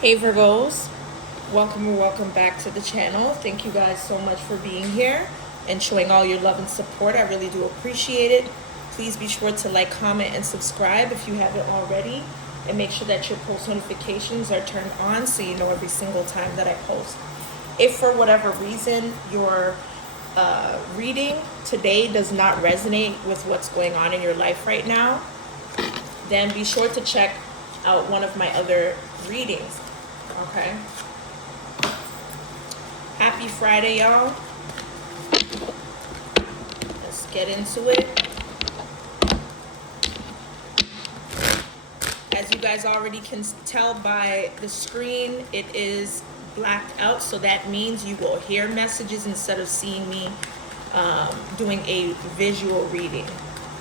Hey Virgos, welcome back to the channel. Thank you guys so much for being here and showing all your love and support. I really do appreciate it. Please be sure to like, comment, and subscribe if you haven't already, and make sure that your post notifications are turned on so you know every single time that I post. If for whatever reason your reading today does not resonate with what's going on in your life right now, then be sure to check out one of my other readings. Okay. Happy Friday, y'all. Let's get into it. As you guys already can tell by the screen, it is blacked out, so that means you will hear messages instead of seeing me doing a visual reading.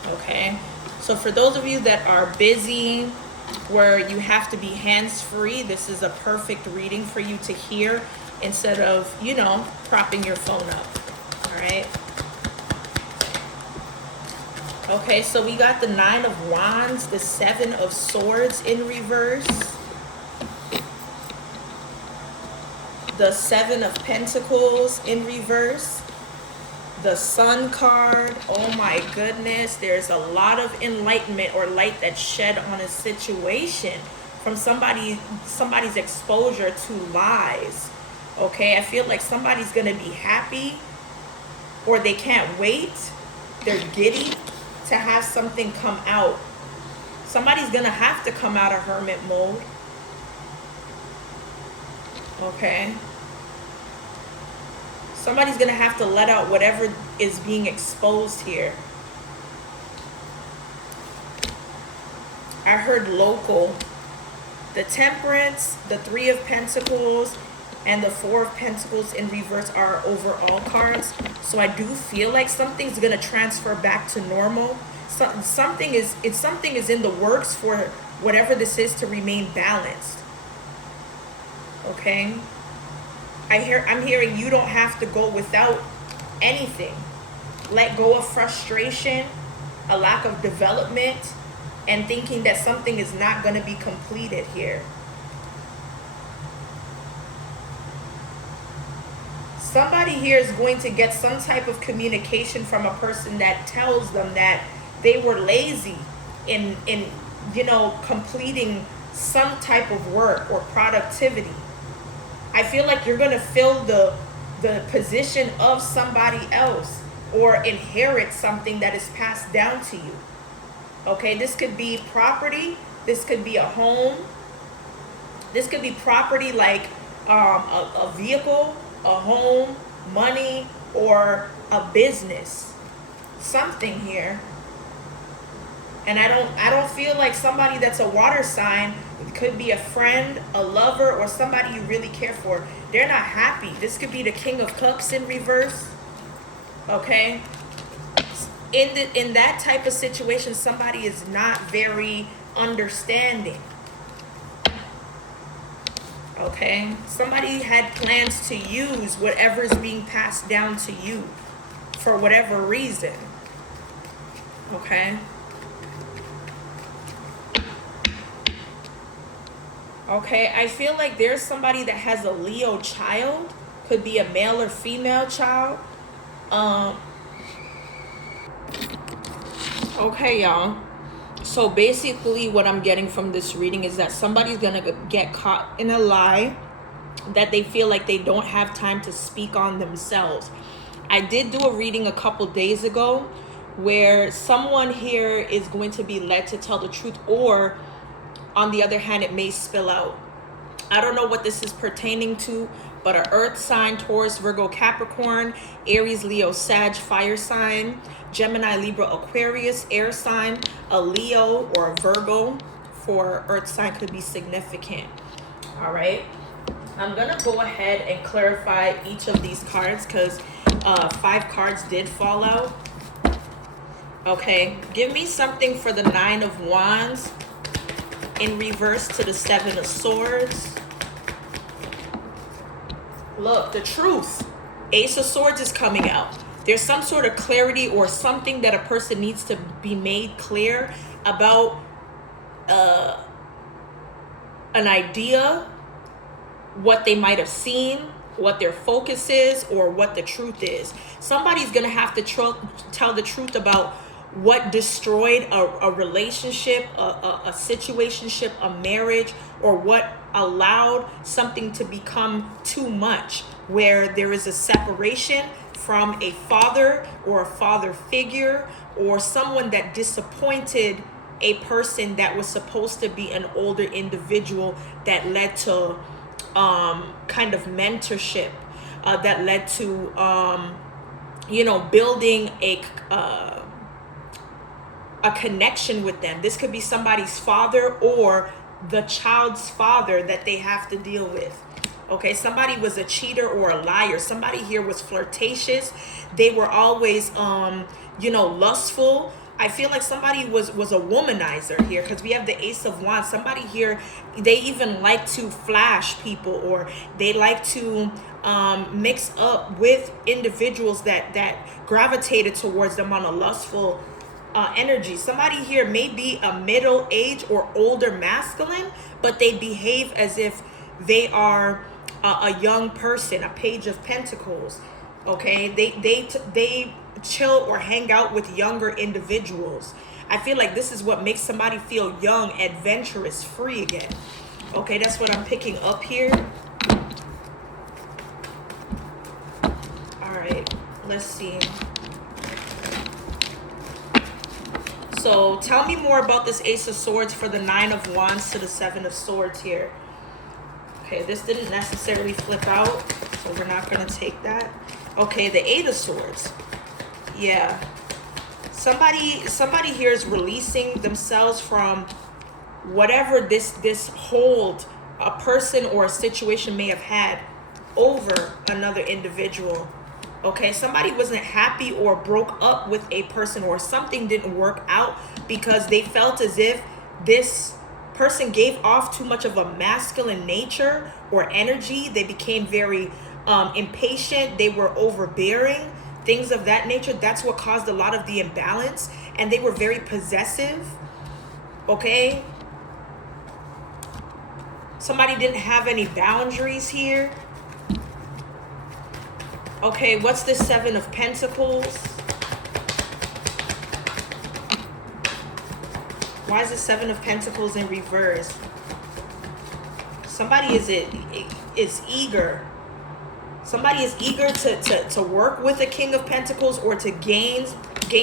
Okay. So for those of you that are busy, where you have to be hands-free, this is a perfect reading for you to hear instead of, propping your phone up. All right. Okay, so we got the 9 of Wands, the 7 of Swords in reverse, the 7 of Pentacles in reverse, the Sun card. Oh my goodness, there's a lot of enlightenment or light that's shed on a situation from somebody's exposure to lies. Okay, I feel like somebody's gonna be happy, or they can't wait, they're giddy to have something come out. Somebody's gonna have to come out of hermit mode. Okay, somebody's gonna have to let out whatever is being exposed here. I heard local. The Temperance, the 3 of Pentacles, and the 4 of Pentacles in reverse are overall cards. So I do feel like something's gonna transfer back to normal. Something is in the works for whatever this is to remain balanced. Okay. I'm hearing you don't have to go without anything. Let go of frustration, a lack of development, and thinking that something is not going to be completed here. Somebody here is going to get some type of communication from a person that tells them that they were lazy in completing some type of work or productivity. I feel like you're going to fill the position of somebody else or inherit something that is passed down to you. Okay, this could be property. This could be a home. This could be property like a vehicle, a home, money, or a business. Something here. And I don't feel like somebody that's a water sign. It could be a friend, a lover, or somebody you really care for. They're not happy. This could be the King of Cups in reverse. Okay? In that type of situation, somebody is not very understanding. Okay? Somebody had plans to use whatever is being passed down to you for whatever reason. Okay? Okay, I feel like there's somebody that has a Leo child. Could be a male or female child. Okay, y'all. So basically what I'm getting from this reading is that somebody's going to get caught in a lie that they feel like they don't have time to speak on themselves. I did do a reading a couple days ago where someone here is going to be led to tell the truth, or on the other hand, it may spill out. I don't know what this is pertaining to, but an earth sign, Taurus, Virgo, Capricorn, Aries, Leo, Sag, fire sign, Gemini, Libra, Aquarius, air sign, a Leo or a Virgo for earth sign could be significant. All right. I'm going to go ahead and clarify each of these cards because 5 cards did fall out. Okay. Give me something for the 9 of Wands in reverse to the 7 of Swords. Look, the truth. Ace of Swords is coming out. There's some sort of clarity or something that a person needs to be made clear about an idea what they might have seen, what their focus is, or what the truth is. Somebody's gonna have to tell the truth about what destroyed a relationship, a situationship, a marriage, or what allowed something to become too much, where there is a separation from a father or a father figure, or someone that disappointed a person that was supposed to be an older individual, that led to kind of mentorship, that led to building a connection with them. This could be somebody's father or the child's father that they have to deal with. Okay, somebody was a cheater or a liar. Somebody here was flirtatious. They were always lustful. I feel like somebody was a womanizer here, because we have the Ace of Wands. Somebody here, they even like to flash people, or they like to mix up with individuals that gravitated towards them on a lustful energy. Somebody here may be a middle-aged or older masculine, but they behave as if they are a young person, a Page of Pentacles. Okay, they chill or hang out with younger individuals. I feel like this is what makes somebody feel young, adventurous, free again. Okay, that's what I'm picking up here. All right, let's see. So tell me more about this Ace of Swords for the Nine of Wands to the Seven of Swords here. Okay, this didn't necessarily flip out, so we're not going to take that. Okay, the Eight of Swords. Yeah. Somebody here is releasing themselves from whatever this hold a person or a situation may have had over another individual. Okay, somebody wasn't happy or broke up with a person, or something didn't work out because they felt as if this person gave off too much of a masculine nature or energy. They became very impatient. They were overbearing, things of that nature. That's what caused a lot of the imbalance. And they were very possessive. Okay, somebody didn't have any boundaries here. Okay, what's this Seven of Pentacles? Why is the Seven of Pentacles in reverse? Somebody is eager. Somebody is eager to work with the King of Pentacles, or to gain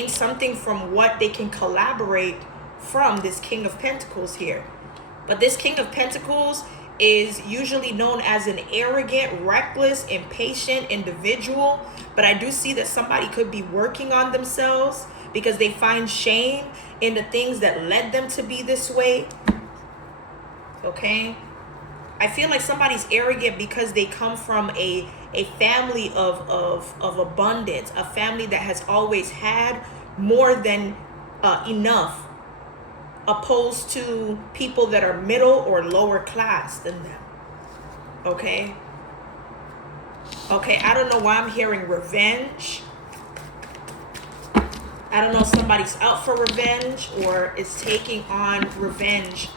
something from what they can collaborate from this King of Pentacles here. But this King of Pentacles is usually known as an arrogant, reckless, impatient individual. But I do see that somebody could be working on themselves because they find shame in the things that led them to be this way. Okay, I feel like somebody's arrogant because they come from a family of abundance, a family that has always had more than enough, opposed to people that are middle or lower class than them. Okay, I don't know why I'm hearing revenge. I don't know if somebody's out for revenge or is taking on revenge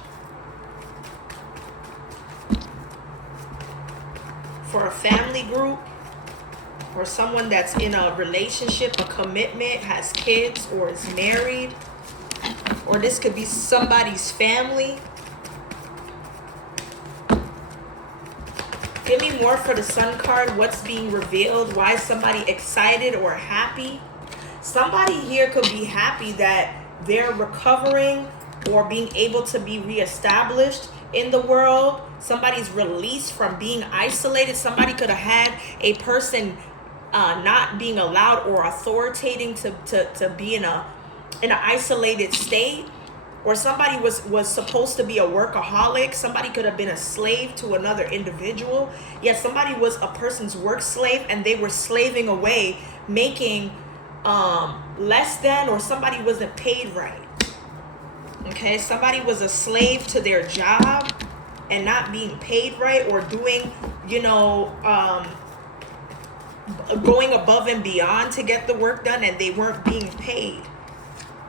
for a family group, or someone that's in a relationship, a commitment, has kids, or is married. Or this could be somebody's family. Give me more for the Sun card. What's being revealed? Why is somebody excited or happy? Somebody here could be happy that they're recovering or being able to be reestablished in the world. Somebody's released from being isolated. Somebody could have had a person not being allowed or authoritating to be in an isolated state. Or somebody was supposed to be a workaholic. Somebody could have been a slave to another individual. Yet somebody was a person's work slave, and they were slaving away, making less than, or somebody wasn't paid right. Okay, somebody was a slave to their job and not being paid right, or doing, going above and beyond to get the work done, and they weren't being paid.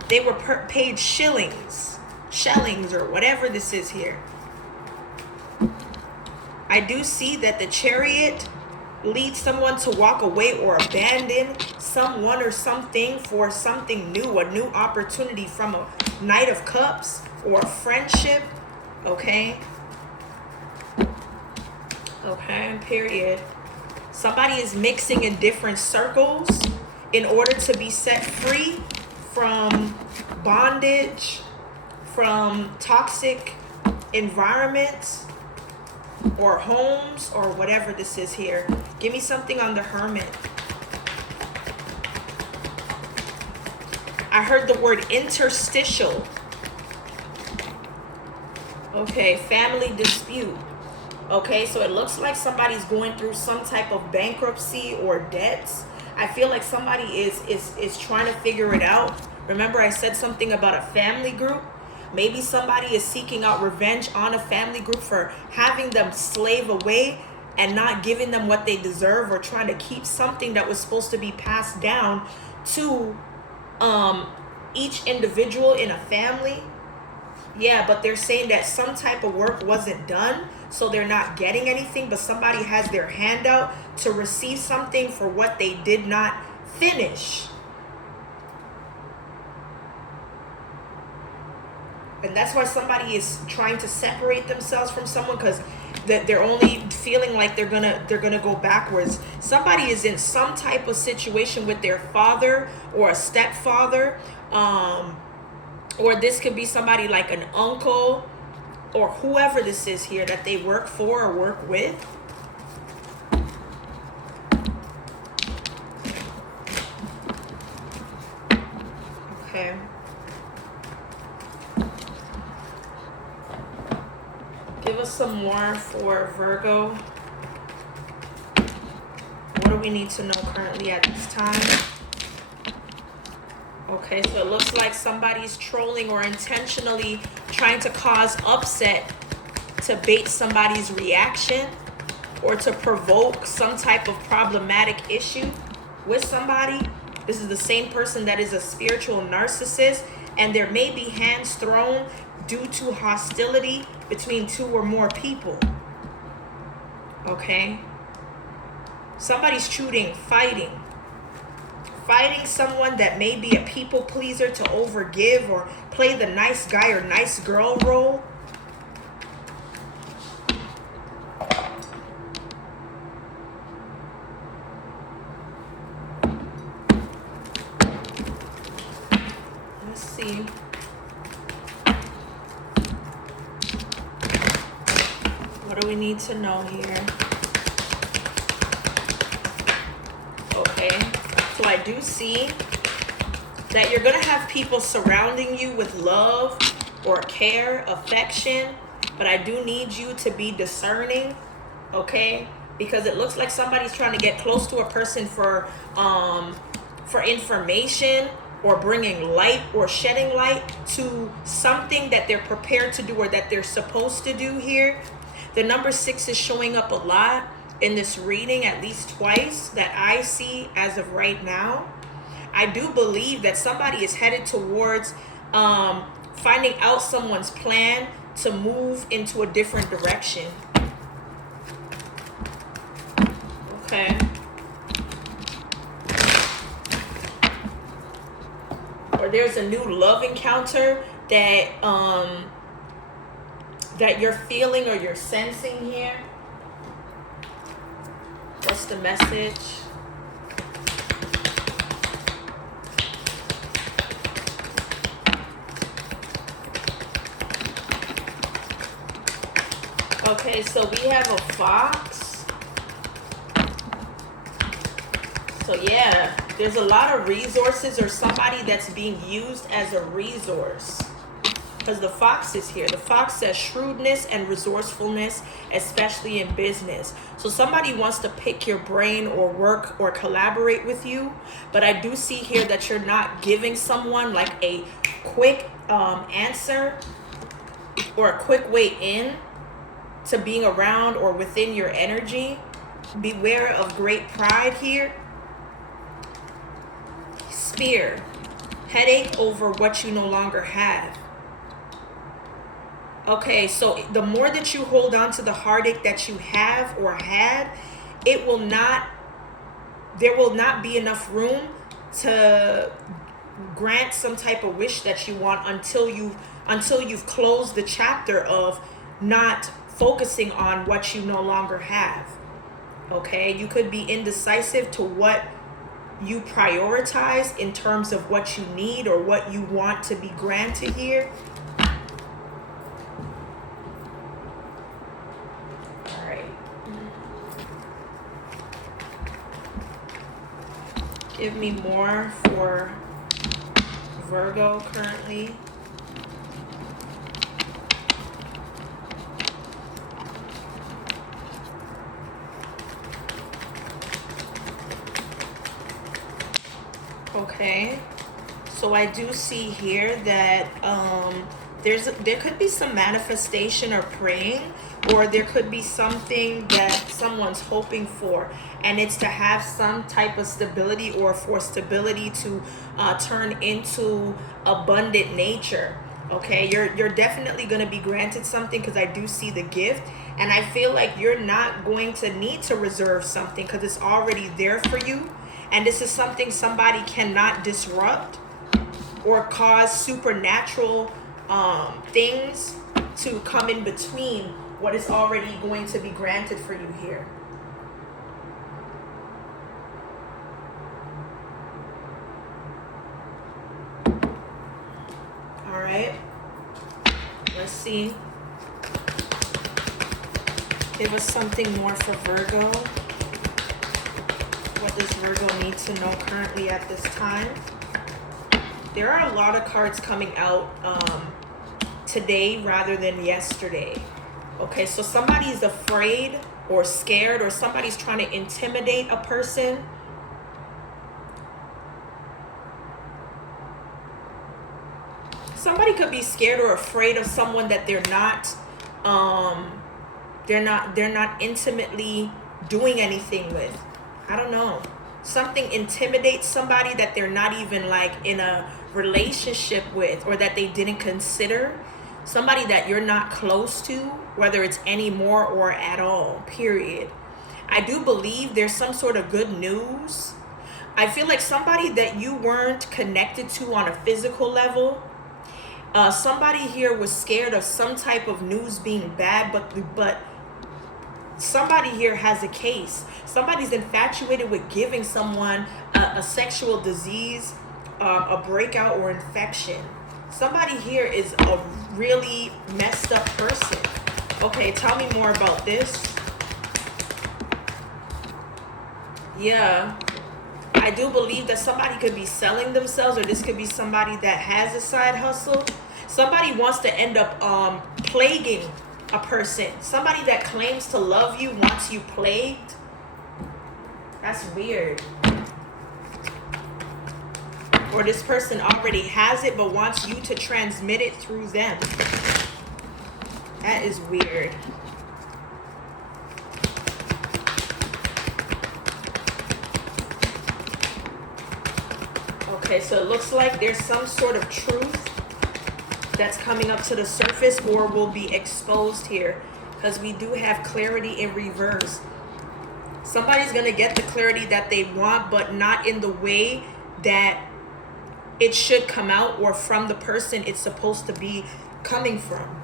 They were paid shillings, or whatever this is here. I do see that the Chariot leads someone to walk away or abandon someone or something for something new, a new opportunity from a Knight of Cups or a friendship. Okay. Okay, period. Somebody is mixing in different circles in order to be set free from bondage, from toxic environments or homes or whatever this is here. Give me something on the Hermit. I heard the word interstitial. Okay, family dispute. Okay, so it looks like somebody's going through some type of bankruptcy or debts. I feel like somebody is trying to figure it out. Remember I said something about a family group? Maybe somebody is seeking out revenge on a family group for having them slave away and not giving them what they deserve, or trying to keep something that was supposed to be passed down to each individual in a family. Yeah, but they're saying that some type of work wasn't done, so they're not getting anything, but somebody has their hand out to receive something for what they did not finish. And that's why somebody is trying to separate themselves from someone, because they're only feeling like they're gonna go backwards. Somebody is in some type of situation with their father or a stepfather, or this could be somebody like an uncle or whoever this is here that they work for or work with. Okay. Give us some more for Virgo. What do we need to know currently at this time? Okay, so it looks like somebody's trolling or intentionally trying to cause upset to bait somebody's reaction or to provoke some type of problematic issue with somebody. This is the same person that is a spiritual narcissist, and there may be hands thrown due to hostility between two or more people. Okay? Somebody's shooting, fighting someone that may be a people pleaser to overgive or play the nice guy or nice girl role. Let's see. What do we need to know here? Okay. So I do see that you're going to have people surrounding you with love or care, affection, but I do need you to be discerning, okay? Because it looks like somebody's trying to get close to a person for information or bringing light or shedding light to something that they're prepared to do or that they're supposed to do here. The number 6 is showing up a lot in this reading, at least twice that I see as of right now. I do believe that somebody is headed towards finding out someone's plan to move into a different direction. Okay. Or there's a new love encounter that that you're feeling or you're sensing here. What's the message? Okay, so we have a fox. So yeah, there's a lot of resources or somebody that's being used as a resource. Because the fox is here. The fox says shrewdness and resourcefulness, especially in business. So somebody wants to pick your brain or work or collaborate with you. But I do see here that you're not giving someone like a quick answer or a quick way in to being around or within your energy. Beware of great pride here. Spear. Headache over what you no longer have. Okay, so the more that you hold on to the heartache that you have or had, it will not, there will not be enough room to grant some type of wish that you want until you've closed the chapter of not focusing on what you no longer have. Okay, you could be indecisive to what you prioritize in terms of what you need or what you want to be granted here. All right. Give me more for Virgo currently. Okay, so I do see here that there could be some manifestation or praying, or there could be something that someone's hoping for, and it's to have some type of stability, or for stability to turn into abundant nature. Okay, you're definitely going to be granted something, because I do see the gift, and I feel like you're not going to need to reserve something because it's already there for you. And this is something somebody cannot disrupt or cause supernatural things to come in between what is already going to be granted for you here. All right. Let's see. Give us something more for Virgo. What does Virgo need to know currently at this time? There are a lot of cards coming out today rather than yesterday. Okay, so somebody's afraid or scared, or somebody's trying to intimidate a person. Somebody could be scared or afraid of someone that they're not intimately doing anything with. I don't know. Something intimidates somebody that they're not even like in a relationship with, or that they didn't consider. Somebody that you're not close to, whether it's anymore or at all, period. I do believe there's some sort of good news. I feel like somebody that you weren't connected to on a physical level, somebody here was scared of some type of news being bad, but somebody here has a case. Somebody's infatuated with giving someone a sexual disease, a breakout or infection. Somebody here is a really messed up person. Okay, tell me more about this. Yeah, I do believe that somebody could be selling themselves, or this could be somebody that has a side hustle. Somebody wants to end up plaguing a person. Somebody that claims to love you wants you plagued. That's weird. Or this person already has it but wants you to transmit it through them. That is weird. Okay, so it looks like there's some sort of truth that's coming up to the surface, or will be exposed here, because we do have clarity in reverse. Somebody's going to get the clarity that they want, but not in the way that it should come out, or from the person it's supposed to be coming from.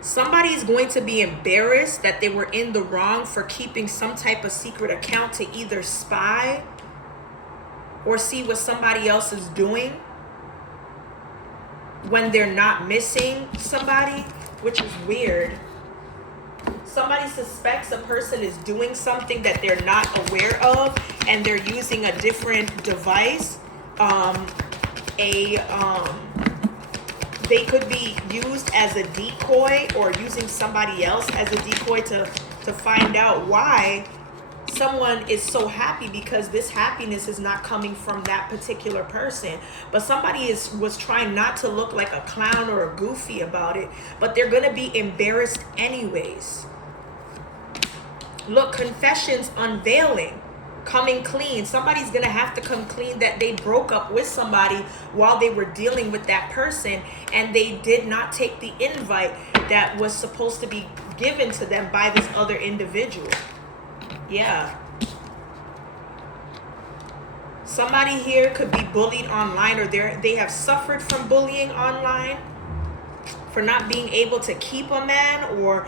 Somebody is going to be embarrassed that they were in the wrong for keeping some type of secret account to either spy or see what somebody else is doing when they're not missing somebody, which is weird. Somebody suspects a person is doing something that they're not aware of, and they're using a different device. They could be used as a decoy, or using somebody else as a decoy to find out why someone is so happy, because this happiness is not coming from that particular person. But somebody was trying not to look like a clown or a goofy about it, but they're going to be embarrassed anyways. Look, confessions unveiling. coming clean. Somebody's gonna have to come clean that they broke up with somebody while they were dealing with that person, and they did not take the invite that was supposed to be given to them by this other individual. Yeah. Somebody here could be bullied online, or they have suffered from bullying online for not being able to keep a man, or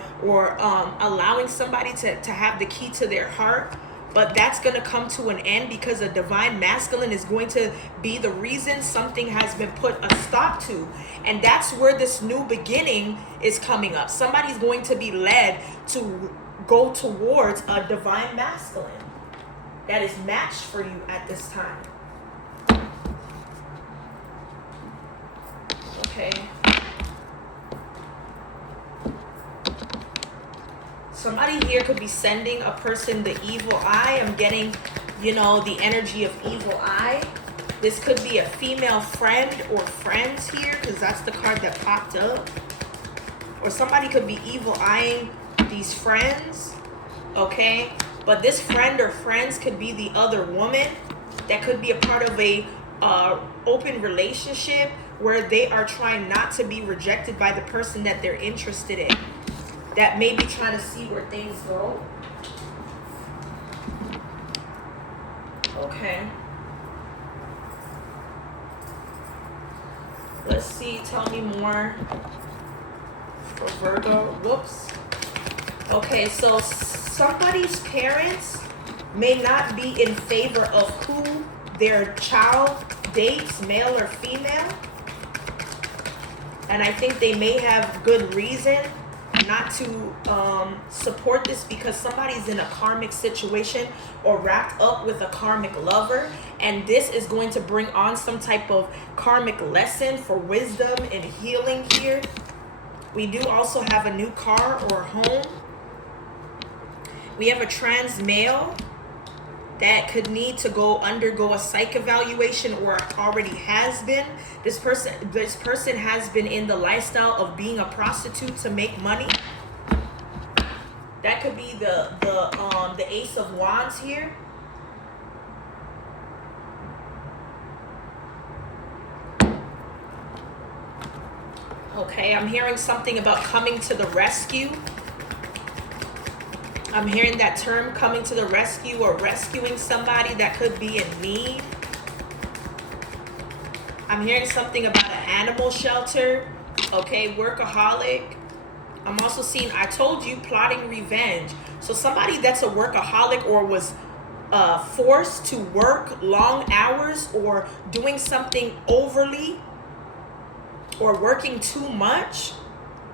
allowing somebody to have the key to their heart. But that's going to come to an end, because a divine masculine is going to be the reason something has been put a stop to. And that's where this new beginning is coming up. Somebody's going to be led to go towards a divine masculine that is matched for you at this time. Okay. Somebody here could be sending a person the evil eye. I'm getting, the energy of evil eye. This could be a female friend or friends here, because that's the card that popped up. Or somebody could be evil eyeing these friends, okay? But this friend or friends could be the other woman that could be a part of a open relationship where they are trying not to be rejected by the person that they're interested in, that may be trying to see where things go. Okay. Let's see. Tell me more for Virgo. Whoops. Okay, so somebody's parents may not be in favor of who their child dates, male or female. And I think they may have good reason not to support this, because somebody's in a karmic situation or wrapped up with a karmic lover, and this is going to bring on some type of karmic lesson for wisdom and healing here. We do also have a new car or home. We have a trans male that could need to undergo a psych evaluation, or already has been. This person has been in the lifestyle of being a prostitute to make money. That could be the Ace of Wands here. Okay, I'm hearing something about coming to the rescue. I'm hearing that term, coming to the rescue, or rescuing somebody that could be in need. I'm hearing something about an animal shelter. Okay, workaholic. I'm also seeing, I told you, plotting revenge. So somebody that's a workaholic, or was forced to work long hours, or doing something overly, or working too much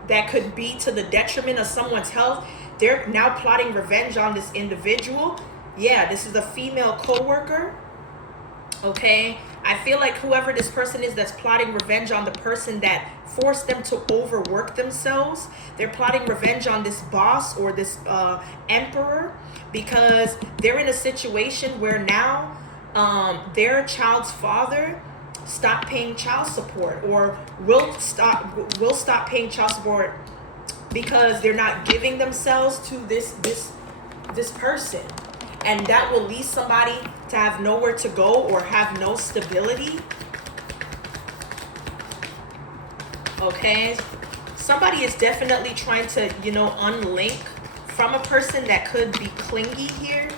that could be to the detriment of someone's health. They're now plotting revenge on this individual. Yeah, this is a female coworker. Okay, I feel like whoever this person is that's plotting revenge on the person that forced them to overwork themselves, they're plotting revenge on this boss or this emperor, because they're in a situation where now their child's father stopped paying child support, or will stop paying child support, because they're not giving themselves to this person. And that will lead somebody to have nowhere to go, or have no stability. Okay, somebody is definitely trying to unlink from a person that could be clingy here.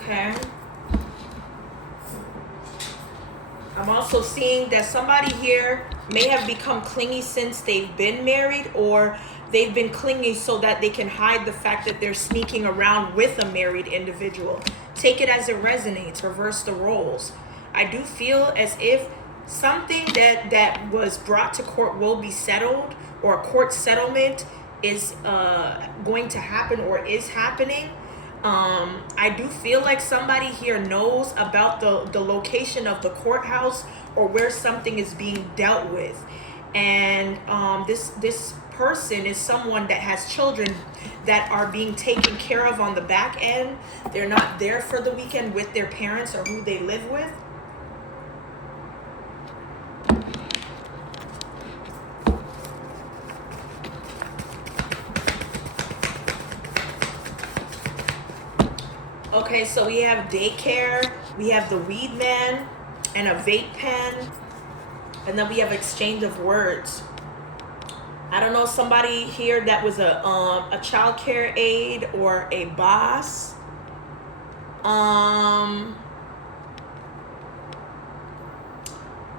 Okay, I'm also seeing that somebody here may have become clingy since they've been married, or they've been clingy so that they can hide the fact that they're sneaking around with a married individual. Take it as it resonates. Reverse the roles. I do feel as if something that was brought to court will be settled, or a court settlement is going to happen, or is happening. I do feel like somebody here knows about the location of the courthouse, or where something is being dealt with. And this person is someone that has children that are being taken care of on the back end. They're not there for the weekend with their parents or who they live with. Okay, so we have daycare, we have the weed man, and a vape pen, and then we have exchange of words. I don't know, somebody here that was a child care aide or a boss.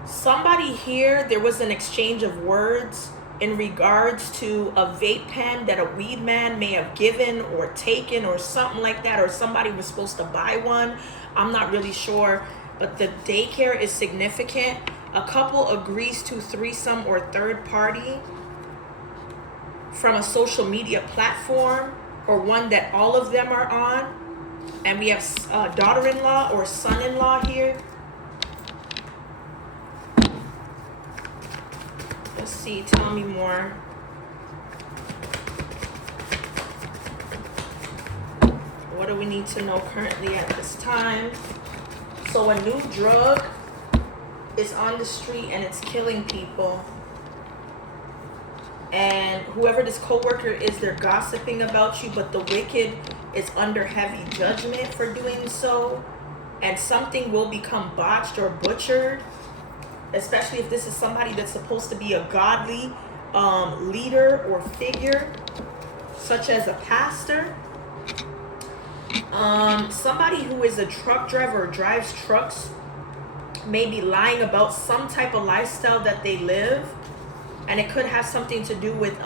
Somebody here, there was an exchange of words in regards to a vape pen that a weed man may have given or taken or something like that, or somebody was supposed to buy one. I'm not really sure, but the daycare is significant. A couple agrees to threesome or third party from a social media platform or one that all of them are on. And we have daughter-in-law or son-in-law here. Let's see, tell me more. What do we need to know currently at this time? So a new drug is on the street and it's killing people. And whoever this coworker is, they're gossiping about you, but the wicked is under heavy judgment for doing so. And something will become botched or butchered, especially if this is somebody that's supposed to be a godly leader or figure, such as a pastor. Somebody who is a truck driver or drives trucks may be lying about some type of lifestyle that they live, and it could have something to do with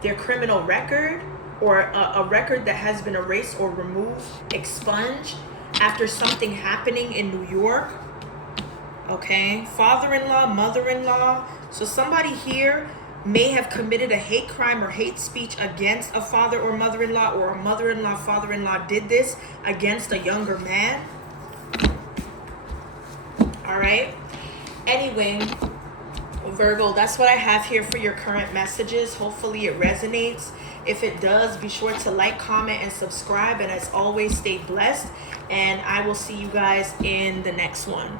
their criminal record, or a record that has been erased or removed, expunged after something happening in New York. Okay, father-in-law, mother-in-law. So somebody here may have committed a hate crime or hate speech against a father or mother-in-law, or a mother-in-law, father-in-law did this against a younger man. All right. Anyway, Virgo, that's what I have here for your current messages. Hopefully it resonates. If it does, be sure to like, comment, and subscribe. And as always, stay blessed. And I will see you guys in the next one.